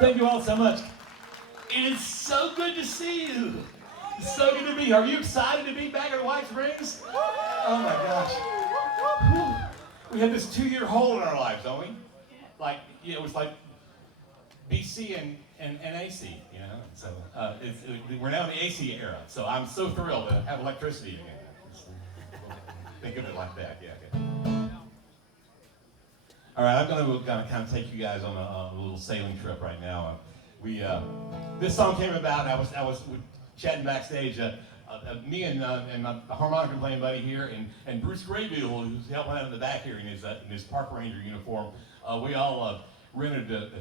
Thank you all so much. It is so good to see you. It's so good to be here. Are you excited to be back at White Springs? Oh my gosh. Whew. We had this 2-year hole in our lives, don't we? Like, it was like BC and AC, you know? So we're now in the AC era, so I'm so thrilled to have electricity again. Think of it like that, yeah. Okay. All right, I'm going to kind of take you guys on a little sailing trip right now. This song came about. I was chatting backstage. Me and my harmonica playing buddy here, and Bruce Graybill, who's helping out in the back here in his park ranger uniform. We all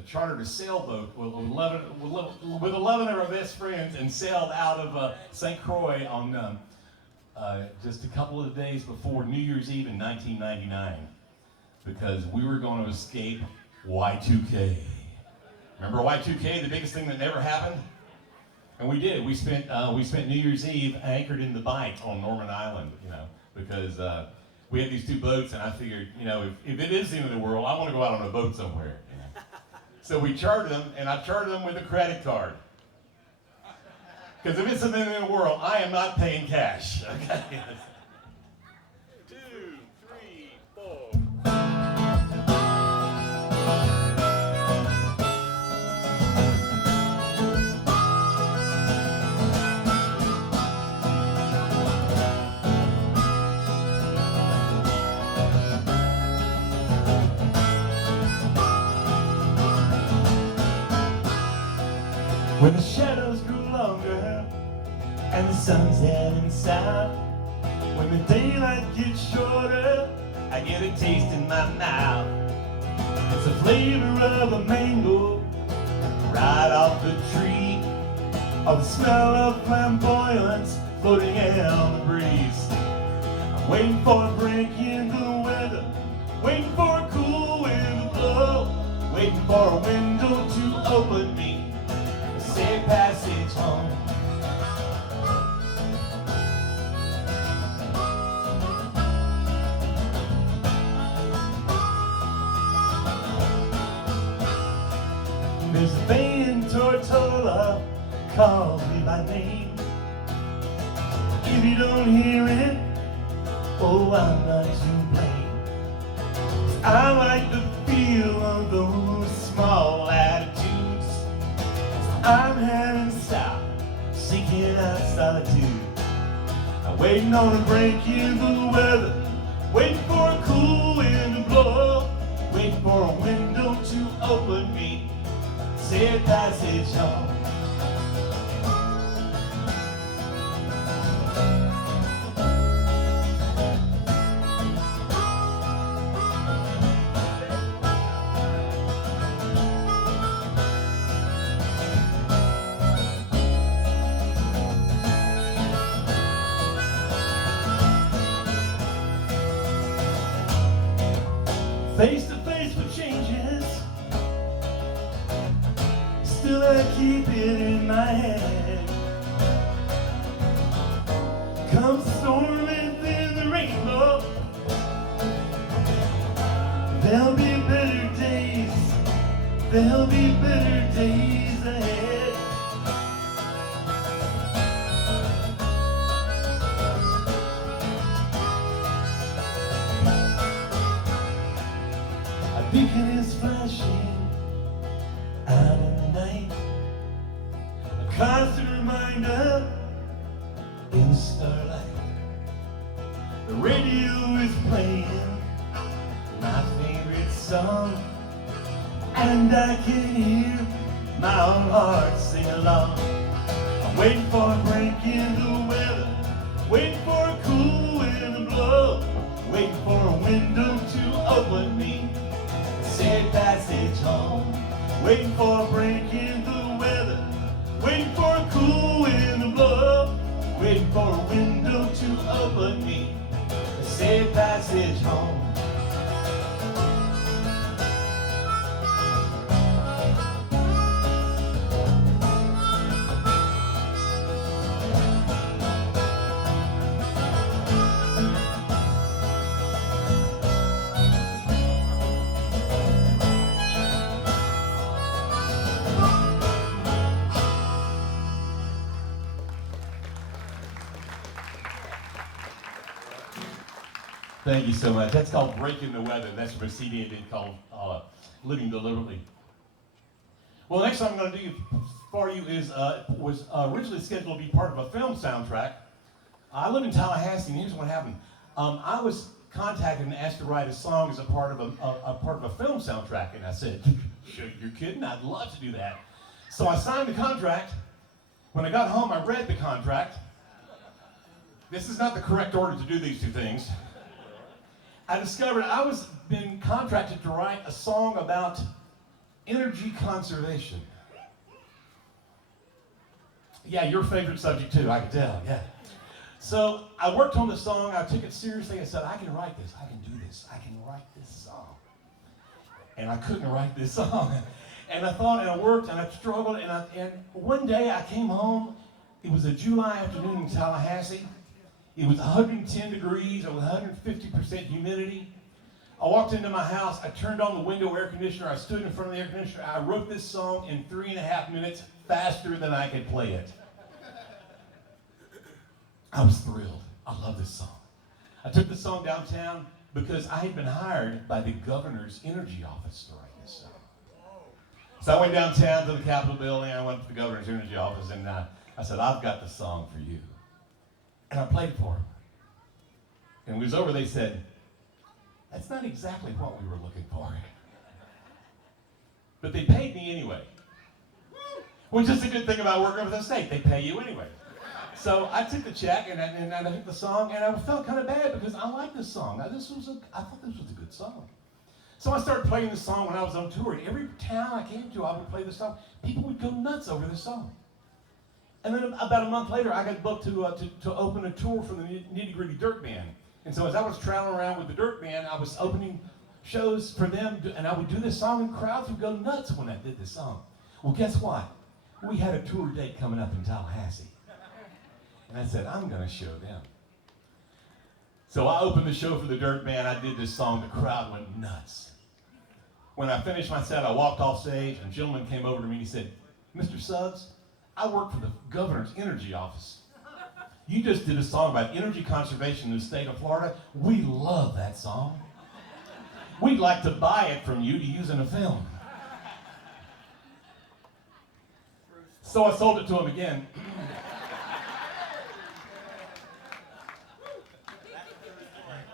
chartered a sailboat with 11 of our best friends and sailed out of St. Croix on just a couple of days before New Year's Eve in 1999. Because we were going to escape Y2K. Remember Y2K, the biggest thing that never happened? And we did. We spent New Year's Eve anchored in the Bight on Norman Island, you know, because we had these 2 boats, and I figured, you know, if it is the end of the world, I want to go out on a boat somewhere. You know? So we chartered them, and I chartered them with a credit card. Because if it's the end of the world, I am not paying cash. Okay. 2, 3, 4. When the shadows grew longer and the sun's heading south, when the daylight gets shorter, I get a taste in my mouth. It's the flavor of a mango right off the tree, or the smell of flamboyance floating on the breeze. I'm waiting for a break in the weather, waiting for a cool wind to blow, waiting for a window to open me. Safe passage home. There's a bay in Tortola, calls me by name. If you don't hear it, oh, I'm not to blame. I like the feel of those small attitudes. I'm heading south, seeking out solitude. I'm waiting on a break in the weather, waiting for a cool wind to blow, waiting for a window to open me, safe passage home. Face to face with changes, still I keep it in my head. Come storming through the rainbow, there'll be better days, there'll be better days ahead. A beacon is flashing out in the night, a constant reminder in the starlight. The radio is playing my favorite song, and I can hear my own heart sing along. I'm waiting for a break in the weather, waiting for a cool wind to blow, waiting for a window to open me, safe passage home. Waiting for a break in the weather, waiting for a cool wind to blow, waiting for a window to open me, a safe passage home. Thank you so much. That's called Breaking the Weather. That's from a CD I did called Living Deliberately. Well, the next song I'm going to do for you is was originally scheduled to be part of a film soundtrack. I live in Tallahassee, and here's what happened. I was contacted and asked to write a song as a part of a film soundtrack, and I said, "You're kidding? I'd love to do that." So I signed the contract. When I got home, I read the contract. This is not the correct order to do these two things. I discovered I was being contracted to write a song about energy conservation. Yeah, your favorite subject too, I can tell, yeah. So I worked on the song, I took it seriously, I said, I can write this, I can do this, I can write this song. And I couldn't write this song. And I thought, and I worked, and I struggled, and one day I came home, it was a July afternoon in Tallahassee. It was 110 degrees, with 150% humidity. I walked into my house, I turned on the window air conditioner, I stood in front of the air conditioner, I wrote this song in 3.5 minutes, faster than I could play it. I was thrilled. I love this song. I took the song downtown because I had been hired by the governor's energy office to write this song. So I went downtown to the Capitol building, I went to the governor's energy office, and I said, I've got the song for you. And I played it for him. And when it was over, they said, that's not exactly what we were looking for. But they paid me anyway. Which is a good thing about working with the state. They pay you anyway. So I took the check and I took the song, and I felt kind of bad because I liked this song. I thought this was a good song. So I started playing this song when I was on tour. Every town I came to, I would play this song. People would go nuts over this song. And then about a month later, I got booked to open a tour for the Nitty Gritty Dirt Band. And so as I was traveling around with the Dirt Band, I was opening shows for them, and I would do this song, and crowds would go nuts when I did this song. Well, guess what? We had a tour date coming up in Tallahassee. And I said, I'm going to show them. So I opened the show for the Dirt Band. I did this song. The crowd went nuts. When I finished my set, I walked off stage, and a gentleman came over to me and he said, Mr. Suggs, I work for the governor's energy office. You just did a song about energy conservation in the state of Florida. We love that song. We'd like to buy it from you to use in a film. So I sold it to him again.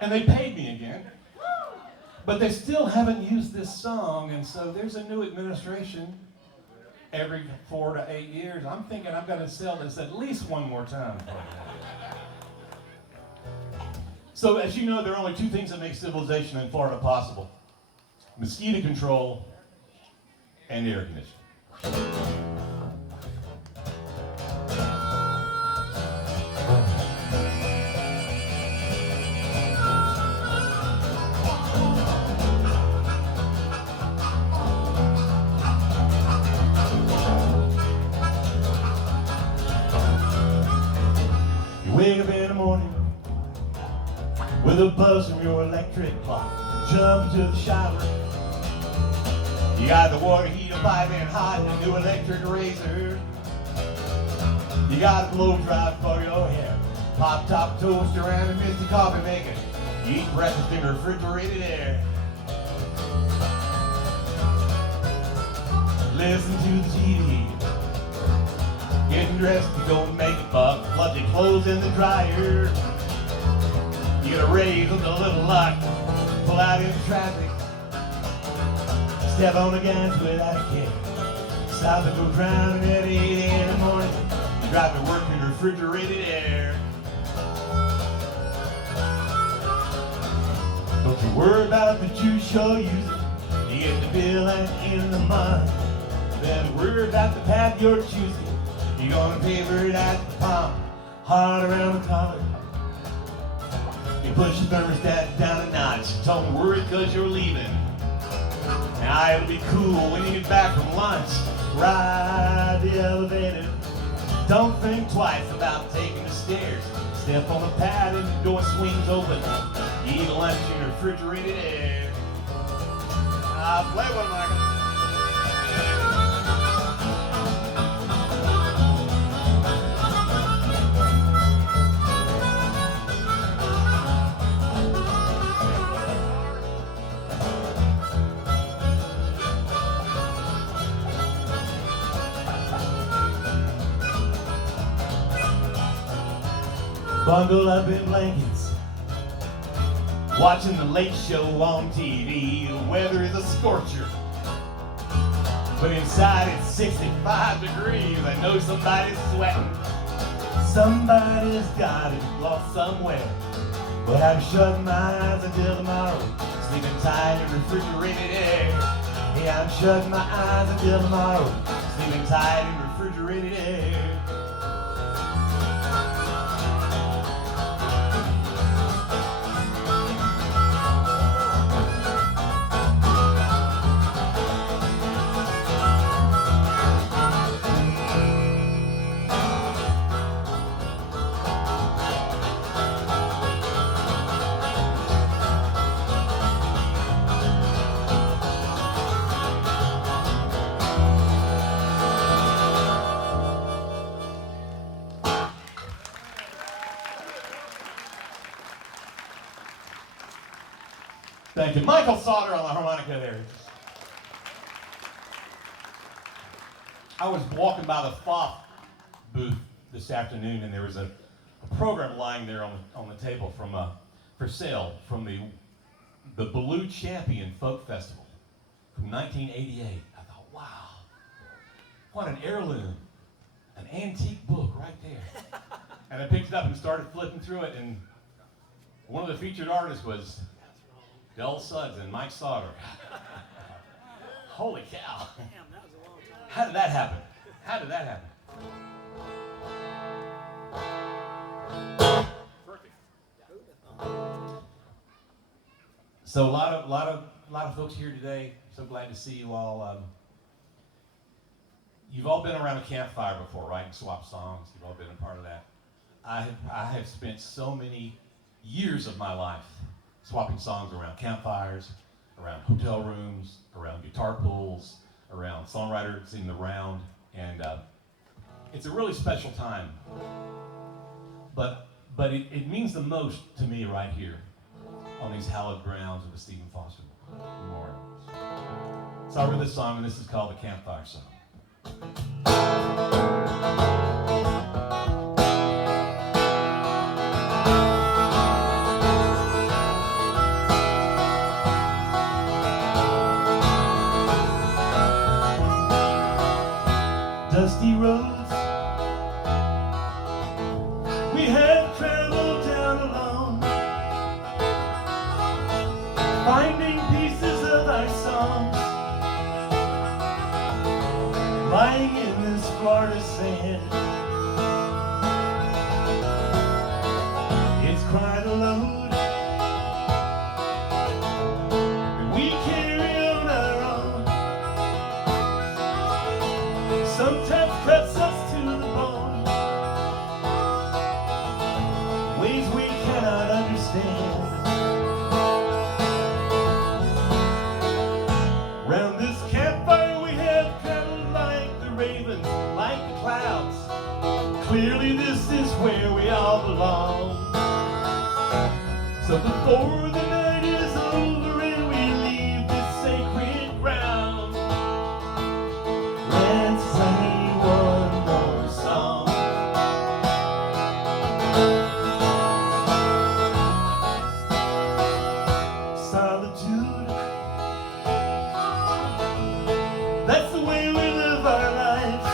And they paid me again. But they still haven't used this song, and so there's a new administration every 4 to 8 years. I'm thinking I'm going to sell this at least one more time. So as you know, there are only two things that make civilization in Florida possible: mosquito control and air conditioning. Wake up in the morning with a buzz from your electric clock. Jump into the shower. You got the water heater piping hot and a new electric razor. You got a blow dry for your hair, pop top toaster and a misty coffee maker. You eat breakfast in refrigerated air. Listen to the TV. Getting dressed to go and make a buck. Plug your clothes in the dryer. You get a raise with a little luck. Pull out in traffic. Step on the gas without a kick. Stop and go drowning at 8 in the morning. You drive to work in refrigerated air. Don't you worry about the juice you're using. You get the bill at the end of the month. Then worry about the path you're choosing. You're gonna paper it at the pump, hard around the collar. You push the thermostat down a notch. Don't worry cause you're leaving. Now it'll be cool when you get back from lunch. Ride the elevator. Don't think twice about taking the stairs. Step on the pad and the door swings open. You eat lunch in refrigerated air. Play one, Michael. bundled up in blankets, watching the late show on TV. The weather is a scorcher, but inside it's 65 degrees. I know somebody's sweating. Somebody's got it lost somewhere. But I'm shutting my eyes until tomorrow, sleeping tight in refrigerated air. Yeah, I'm shutting my eyes until tomorrow, sleeping tight in refrigerated air. Thank you. Michael Sautter on the harmonica there. I was walking by the FOF booth this afternoon, and there was a program lying there on the table from for sale from the Blue Champion Folk Festival from 1988. I thought, wow, what an heirloom, an antique book right there. And I picked it up and started flipping through it, and one of the featured artists was DELL SUGGS and Mike Sautter. Holy cow. Damn, that was a long time. How did that happen? How did that happen? Perfect. So a lot of folks here today. So glad to see you all. You've all been around a campfire before, right? And swap songs. You've all been a part of that. I have spent so many years of my life swapping songs around campfires, around hotel rooms, around guitar pools, around songwriters in the round, and it's a really special time. But it means the most to me right here on these hallowed grounds of the Stephen Foster Memorial. So I wrote this song, and this is called the Campfire Song. Dusty roads we have traveled down alone, finding pieces of our songs lying in this Florida sand. It's quite a load that we carry on our own. Sometimes cuts us to the bone, ways we cannot understand. Round this campfire we have traveled like the ravens, like the clouds. Clearly this is where we all belong. So before the night is over and we leave this sacred ground, let's sing one more song. Solitude, that's the way we live our lives.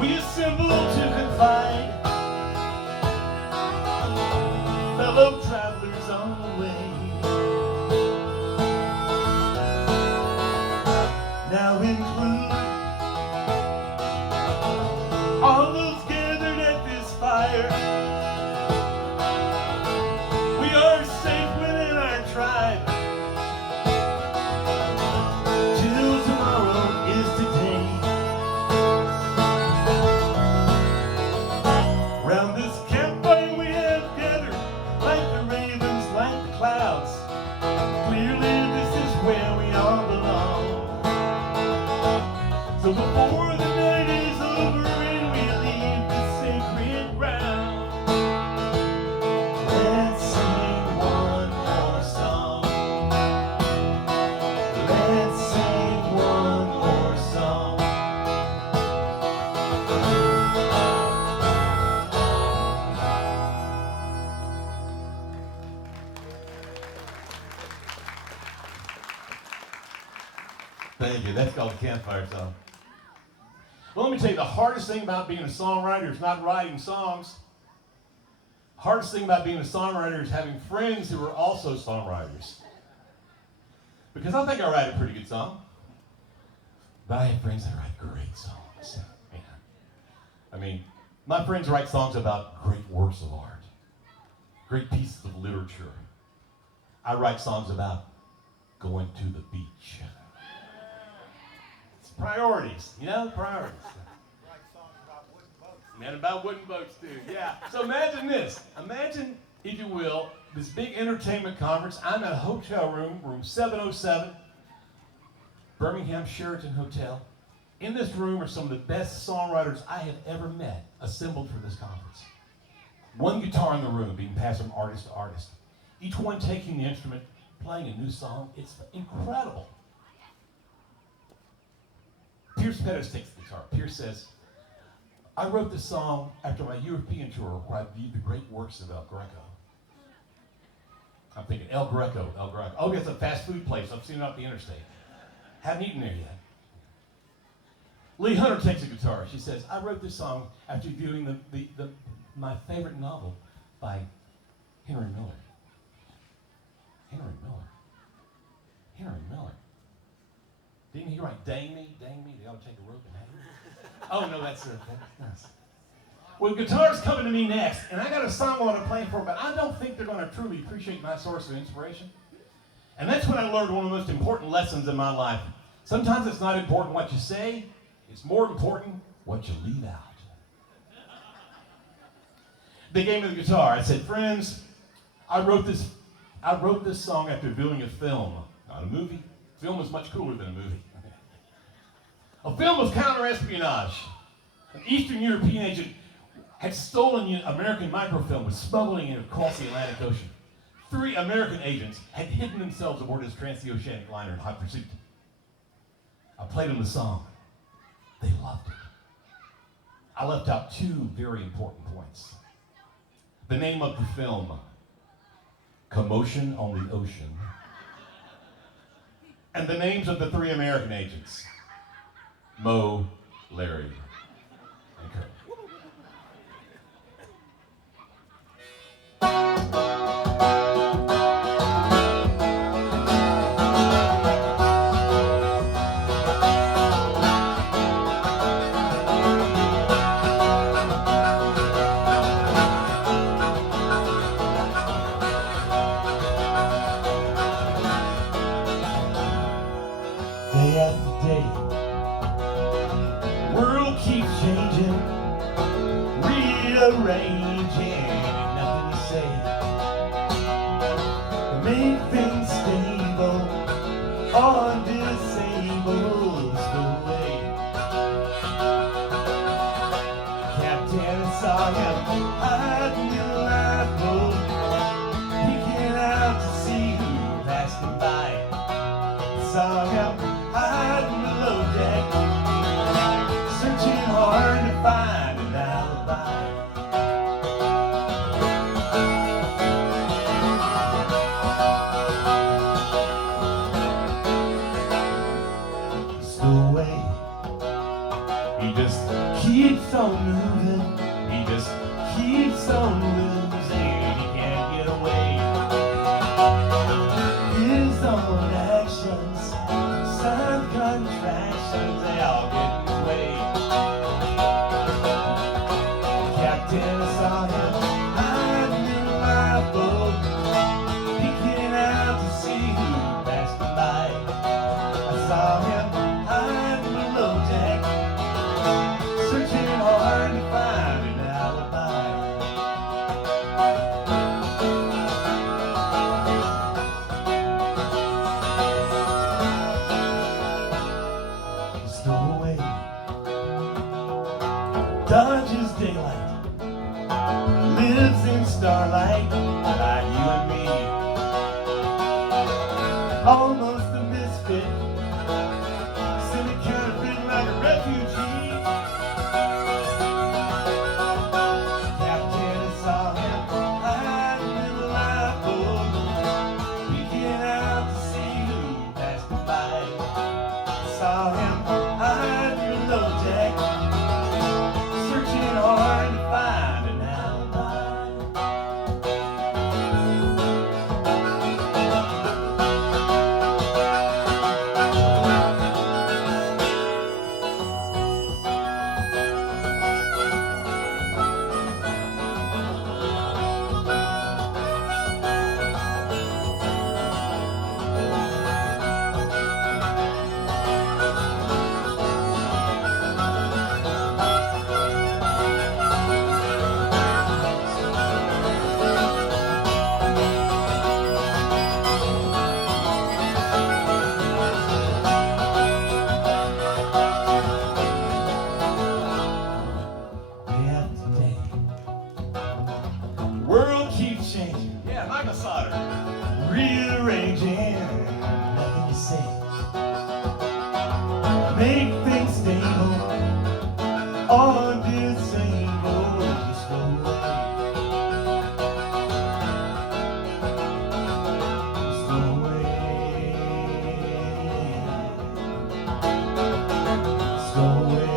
We assemble to confide, fellow travelers on the way. Now include all those gathered at this fire. We are safe within our tribe. Till tomorrow is today. Round this campfire we have gathered like the ravens, like the clouds. Clearly this is where we all belong. Thank you. That's called a campfire song. Well, let me tell you, the hardest thing about being a songwriter is not writing songs. Hardest thing about being a songwriter is having friends who are also songwriters. Because I think I write a pretty good song. But I have friends that write great songs. Man. I mean, my friends write songs about great works of art, great pieces of literature. I write songs about going to the beach. It's priorities, you know, priorities. Write songs about wooden boats. And about wooden boats too, yeah. So imagine this. Imagine, if you will, this big entertainment conference. I'm at a hotel room, room 707, Birmingham Sheraton Hotel. In this room are some of the best songwriters I have ever met assembled for this conference. One guitar in the room being passed from artist to artist. Each one taking the instrument, playing a new song. It's incredible. Pierce Pettis takes the guitar. Pierce says, I wrote this song after my European tour where I viewed the great works of El Greco. I'm thinking, El Greco. Oh, it's a fast food place. I've seen it off the interstate. Haven't eaten there yet. Lee Hunter takes a guitar. She says, I wrote this song after viewing my favorite novel by Henry Miller. Henry Miller. Didn't he write, dang me, they ought to take a rope and hang me? Oh, no, that's nice. Well, the guitar's coming to me next, and I got a song I want to play for, but I don't think they're going to truly appreciate my source of inspiration. And that's when I learned one of the most important lessons in my life. Sometimes it's not important what you say, it's more important what you leave out. They gave me the guitar. I said, friends, I wrote this song after viewing a film, not a movie. Film is much cooler than a movie. A film of counter-espionage. An Eastern European agent had stolen American microfilm, was smuggling it across the Atlantic Ocean. 3 American agents had hidden themselves aboard his transoceanic liner in hot pursuit. I played them the song. They loved it. I left out 2 very important points. The name of the film, Commotion on the Ocean, and the names of the 3 American agents, Mo, Larry, and Kurt. Day after day, world keeps changing, rearranging, nothing to say. Make things stable or disable the way. Captain saw him hiding in the lifeboat, peeking out to see who passed him by. Saw him hiding below deck, searching hard to find an alibi. Stowaway, he just keeps on moving, he just keeps on losing, he can't get away. His own actions, some contractions, they all get in his way. Captain saw him hiding in the lifeboat, peeking out to see who passed him by. I saw him hiding below deck, searching hard to find an alibi. Stowaway dodges daylight, lives in starlight like you and me. Almost a misfit, semi-counterfeit like a refugee. Captain saw him hiding in the lifeboat, peeking out to see who passed him by. make things stable. All disabled, just go away. Just go away. Just go away. Just go away.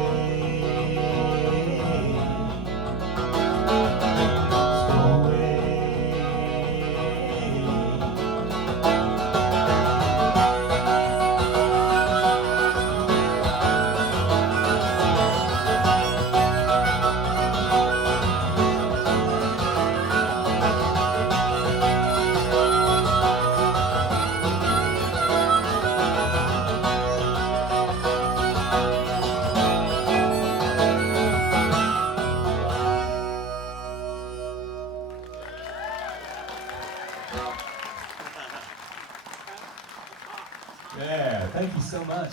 Yeah, thank you so much.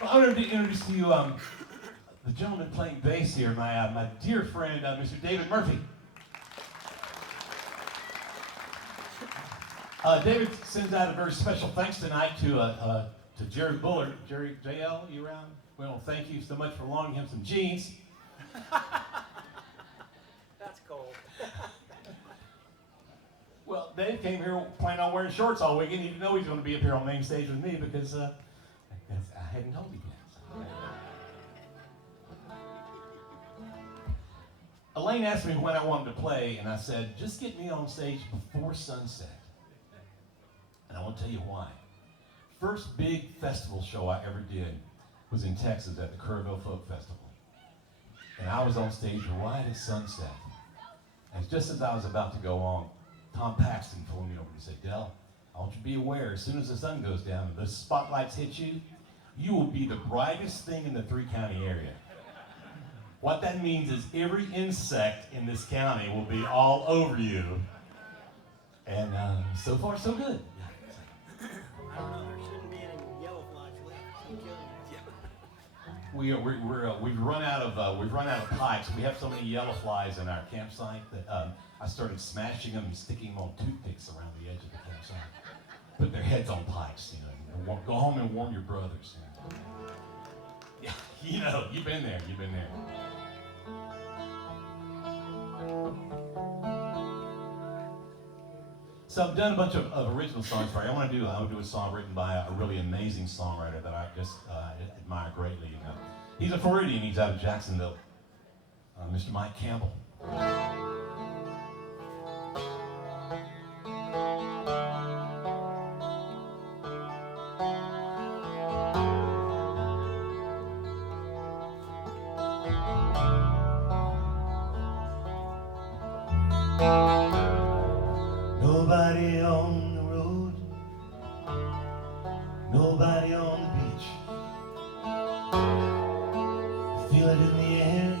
Well, I wanted to introduce to you the gentleman playing bass here, my dear friend, Mr. David Murphy. David sends out a very special thanks tonight to Jerry Bullard. Jerry, JL, you around? Well, thank you so much for loaning him some jeans. That's cold. Well, Dave came here planning on wearing shorts all weekend. He didn't know he was going to be up here on main stage with me because I hadn't told him yet. Elaine asked me when I wanted to play, and I said, just get me on stage before sunset. And I want to tell you why. First big festival show I ever did was in Texas at the Kerrville Folk Festival. And I was on stage right at sunset. And just as I was about to go on, Tom Paxton pulled me over and said, Dell, I want you to be aware, as soon as the sun goes down and those spotlights hit you, you will be the brightest thing in the three-county area. What that means is every insect in this county will be all over you. And so far, so good. I don't know, there shouldn't be any yellow flies left. Some killing you. We've run out of pipes. We have so many yellow flies in our campsite that I started smashing them and sticking them on toothpicks around the edge of the campsite. Put their heads on pipes, you know. Go home and warm your brothers. Yeah, you know, you've been there. So I've done a bunch of original songs for you. I want to do a song written by a really amazing songwriter that I just admire greatly. You know, he's a Floridian. He's out of Jacksonville. Mr. Mike Campbell. Nobody on the road, nobody on the beach. Feel it in the air,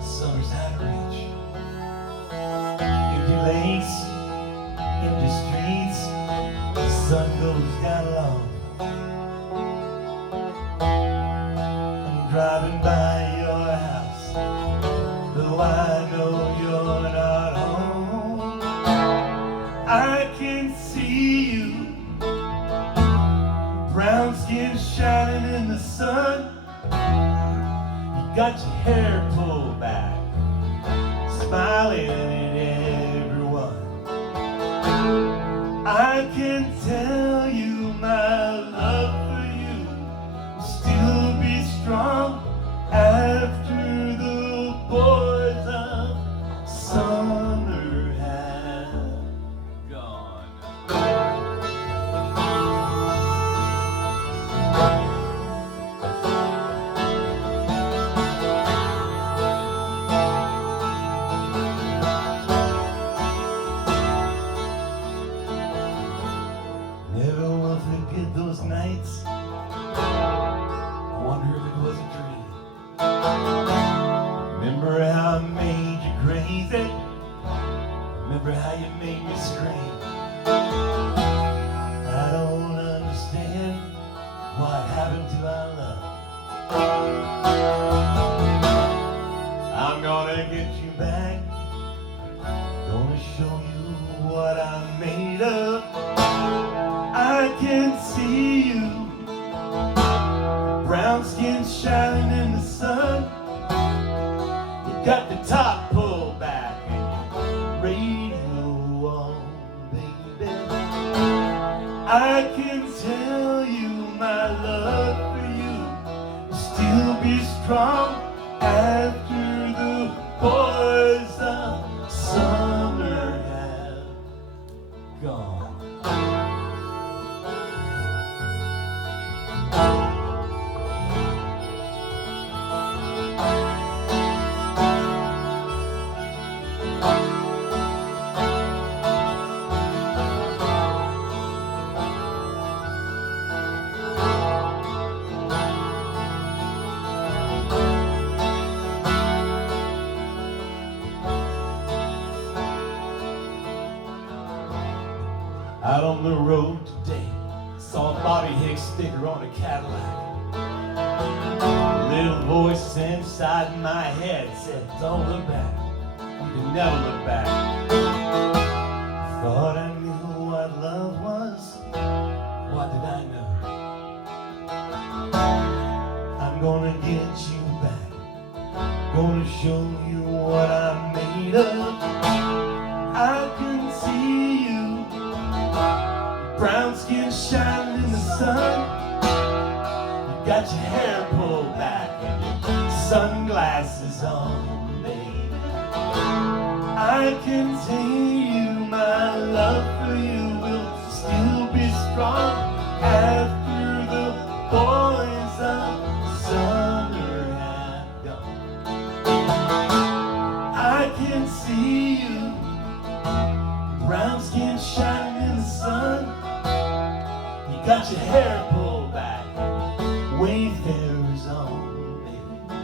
summer's out of reach. Empty lakes, empty streets, the sun goes down low. I'm driving by your house, though I know you're not home. I can see you, brown skin shining in the sun. You got your hair pulled back, smiling at everyone. I can tell you my love for you will still be strong after the boys of summer have gone. Never will forget those nights. I wonder if it was a dream. Remember how I made you crazy? Remember how you made me scream? I don't understand what happened to our love. I'm gonna get you back, gonna show you what I'm made of. I can see you, Out on the road today, saw a Bobby Hicks sticker on a Cadillac. A little voice inside my head said, don't look back, you can never look back. Thought I knew what love was, what did I know? I'm gonna get you back, gonna show you what I'm made of. I can see you, brown skin shining in the sun. You got your hair pulled back and your sunglasses on, baby. I can tell you my love for you will still be strong after the boys of summer have gone. I can see you, brown skin shining in the sun. You got your hair pulled back, Wayfarers on, baby.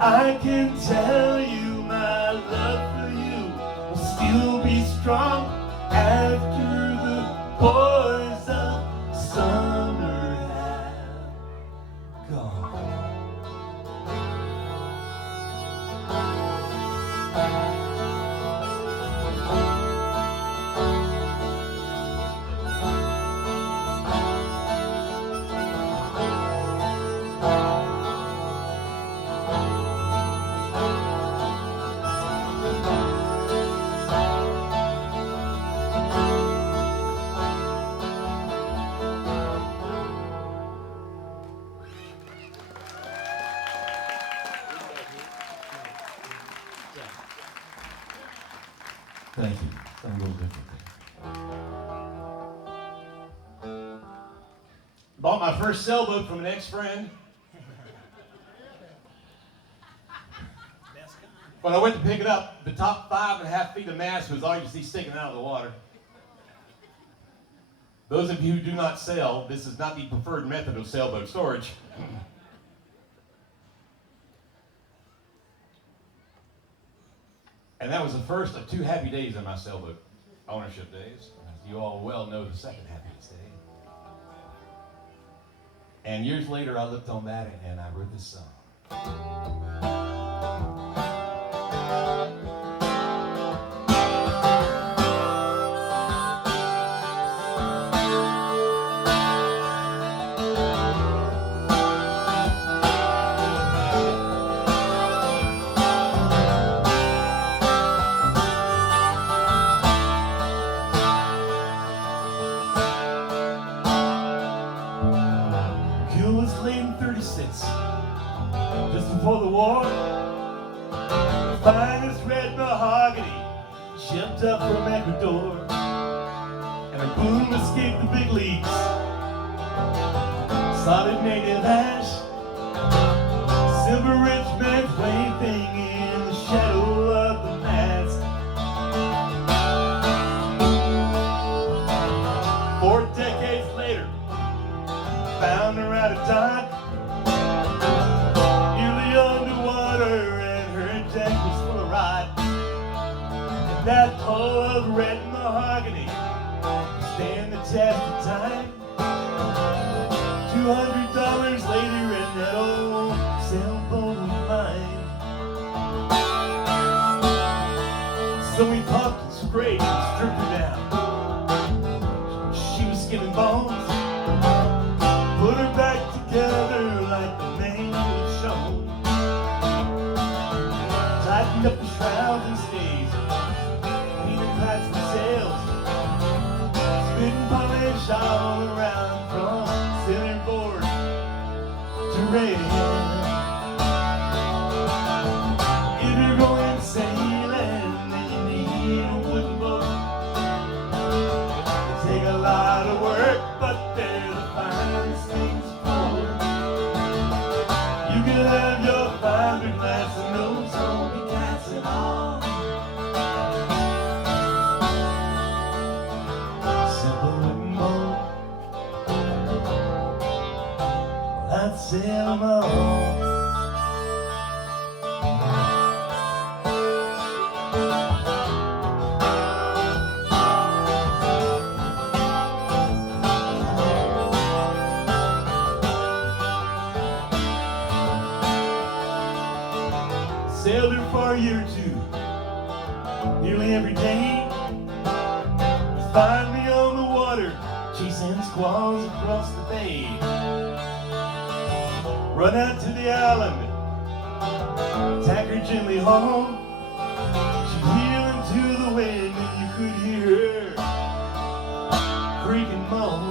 I can tell you my love for you will still be strong after the boys of summer have gone. Thank you. I'm a little different. Bought my first sailboat from an ex-friend. When I went to pick it up, the top 5.5 feet of mast was all you see sticking out of the water. Those of you who do not sail, this is not the preferred method of sailboat storage. And that was the first of 2 happy days of my sailboat ownership days. As you all well know, the second happiest day. And years later, I looked on that and I wrote this song. Just before the war, the finest red mahogany shipped up from Ecuador, and her boom escaped the big leagues. Solid native ash, silver rich man's waving in the shadow of the mast. 4 decades later, found her at a dock, nearly underwater, and her deck was full of rot. And that hull of red mahogany stand the test of time. $200 later, and that old sailboat was mine. So we pumped and sprayed and stripped her down. She was skin and bones. Put her back together like the man was shown. Tightened up the shrouds and stays, painted pipes and sails, spit and polish all around from centerboard to rail. If you're going sailing, then you need a wooden boat. They take a lot of work, but they're the finest things afloat. You can have your fiberglass and those homey cats and all. Simple wooden boat, well, I'd sail 'em all. for a year or two. Nearly every day was find me on the water, chasing squalls across the bay. Run out to the island, tack her gently home. She'd heel into the wind and you could hear her creak and moan.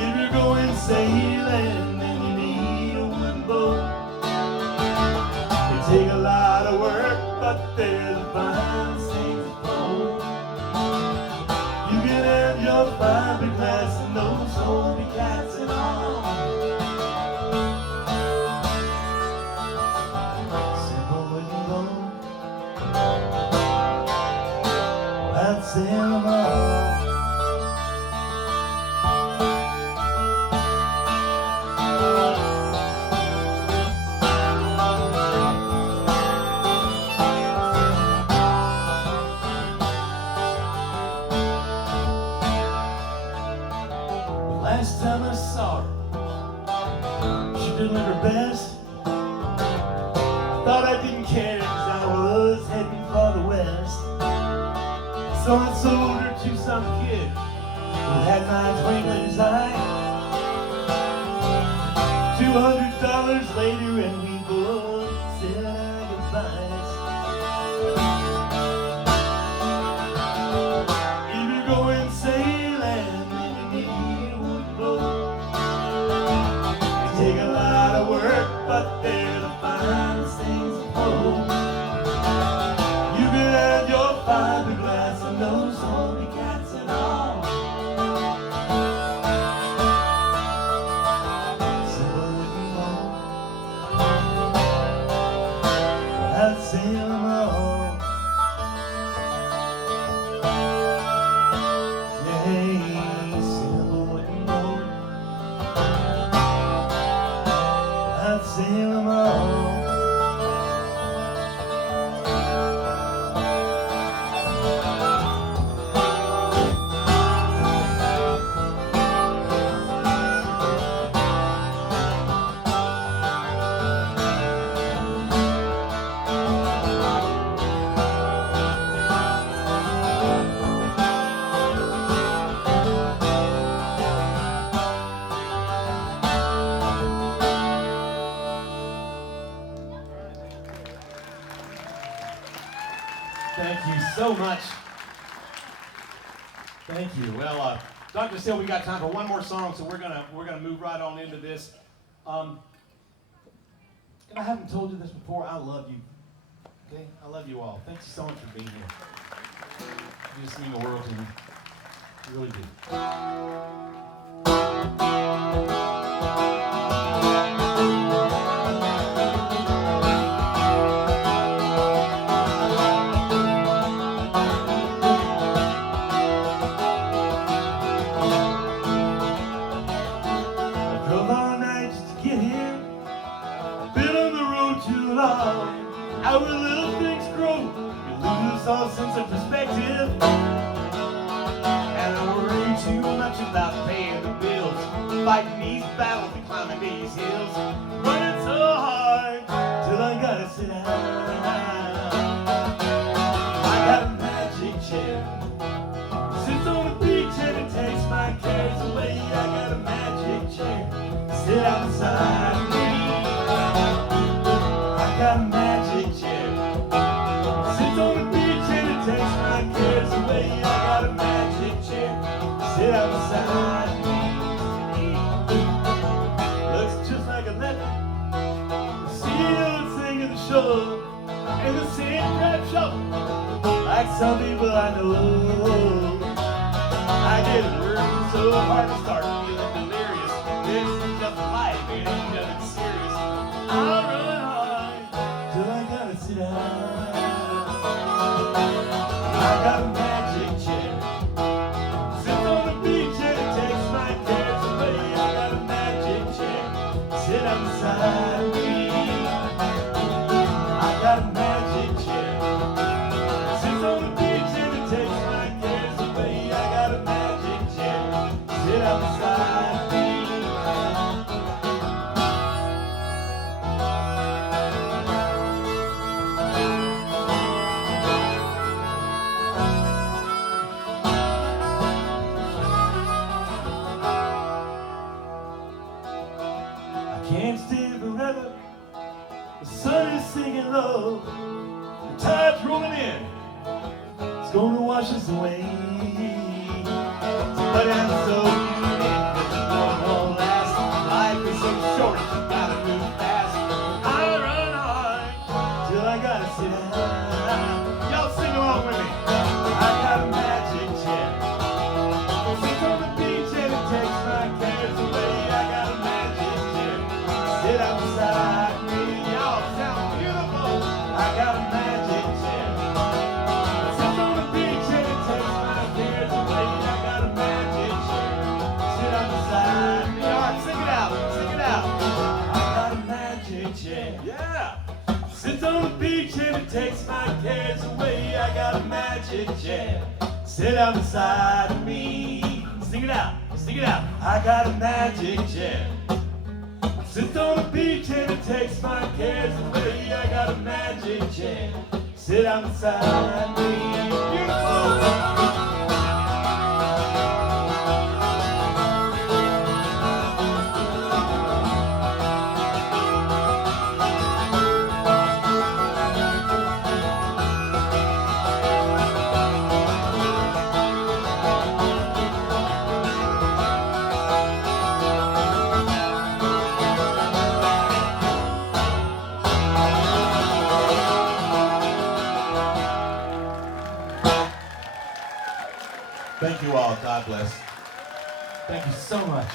If you're going sailing and you need a wooden boat, they take a lot of work, but they're the finest things afloat. You can have your fiberglass and those Hobie cats and all. Simple wooden boat, I'd sail 'em all. Last time I saw her, she didn't look her best. I thought I didn't care cause I was heading for the west. So I sold her to some kid who had my twinkling eye. $200 later and we both said our goodbyes. If you're going sailing and you need a wooden boat, they take a lot of work, but they're the finest things afloat. You can have your fiberglass and those Hobie cats and all. Simple wooden boat, I'd sail 'em all. Yeah, simple wooden boat, I'd sail 'em all. Thank you so much. Thank you. Well, Dr. Steele, we got time for one more song, so we're gonna move right on into this. And I haven't told you this before. I love you. Okay, I love you all. Thank you so much for being here. You just mean the world to me. You really do. Drove all night just to get here. I've been on the road too long. How will little things grow? You lose all sense of perspective. And I worry too much about paying the bills, fighting these battles and climbing these hills. Running so hard till I gotta sit down. I got a magic chair, sits on the beach and it takes my cares away. I got a magic chair, sit outside me. I got a magic chair, sits on the beach and it takes my cares away. I got a magic chair, sit outside me. Looks just like a leopard, the seal singing the shore, and the sand crab shovel, like some people I know. I get working so hard to start feeling delirious. This is just life, it ain't nothing serious. I'll run hard till I gotta sit down. I got a magic chair, sits on the beach and it takes my cares away. I got a magic chair, sit outside me. I got a magic chair, sits on the beach and it takes my cares away. I got a magic chair, sit outside me. can't stay forever. The sun is sinking low. The tide's rolling in. It's gonna wash us away. But I'm so unique, cause the one won't last. Life is so short, you gotta move fast. I run hard till I gotta sit down. Y'all sing along with me. I got a magic chair. Sits on the beach and it takes my cares away. I got a magic chair. Sit outside me. Y'all sound beautiful. I got a magic chair. Sits on the beach and it takes my cares away. I got a magic chair. Sit outside me. All right, sing it out. Sing it out. I got a magic chair. Yeah. Sits on the beach and it takes my cares away. I got a magic chair. Sit down beside me. Sing it out. Sing it out. I got a magic chair. Sits on the beach and it takes my cares away. I got a magic chair. Sit down beside me. Beautiful. Thank you all. God bless. Thank you so much.